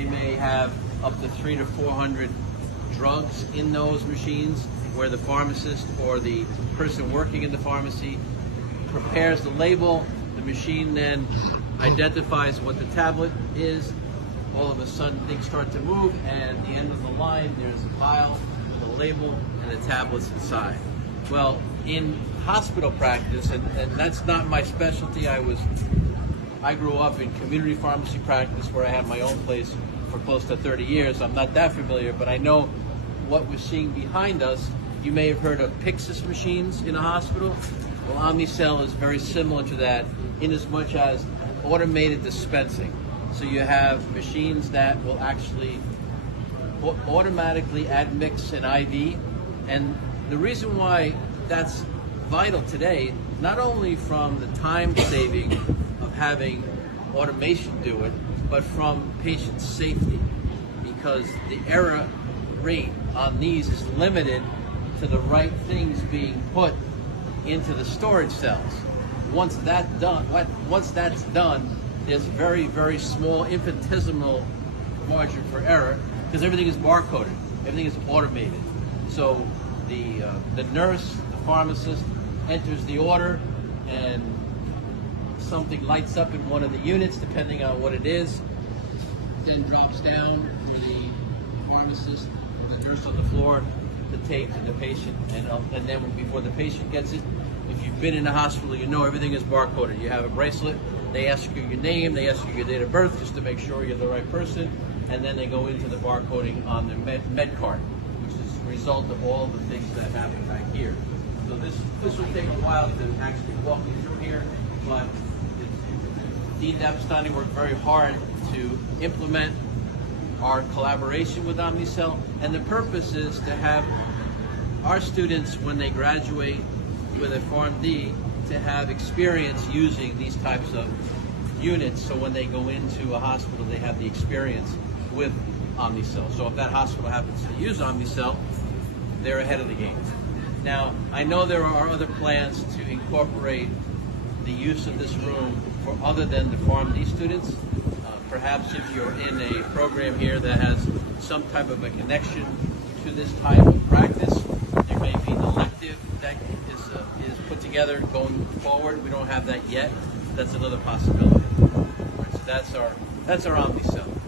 they may have up to 300 to 400 drugs in those machines, where the pharmacist or the person working in the pharmacy prepares the label. The machine then identifies what the tablet is. All of a sudden things start to move, and at the end of the line there's a vial with a label and the tablets inside. Well, in hospital practice, and that's not my specialty, I grew up in community pharmacy practice where I had my own place for close to 30 years. I'm not that familiar, but I know what we're seeing behind us. You may have heard of Pyxis machines in a hospital. Well, Omnicell is very similar to that in as much as automated dispensing. So you have machines that will actually automatically admix an IV. And the reason why that's vital today, not only from the time saving of having automation do it, but from patient safety, because the error rate on these is limited to the right things being put into the storage cells. Once that's done, there's very, very small, infinitesimal margin for error, because everything is barcoded, everything is automated. So the nurse, the pharmacist enters the order, and something lights up in one of the units, depending on what it is, then drops down to the pharmacist or the nurse on the floor to take to the patient, and then before the patient gets it, if you've been in a hospital, you know everything is barcoded. You have a bracelet, they ask you your name, they ask you your date of birth just to make sure you're the right person, and then they go into the barcoding on the med card, which is the result of all the things that happen back here. So this will take a while to actually walk you through here, but Dean Dapstani worked very hard to implement our collaboration with Omnicell, and the purpose is to have our students, when they graduate with a PharmD, to have experience using these types of units, so when they go into a hospital they have the experience with Omnicell. So if that hospital happens to use Omnicell, they're ahead of the game. Now, I know there are other plans to incorporate the use of this room for other than the PharmD students. Perhaps if you're in a program here that has some type of a connection to this type of practice, there may be an elective that is put together going forward. We don't have that yet. That's another possibility. Right, so that's our Omnicell.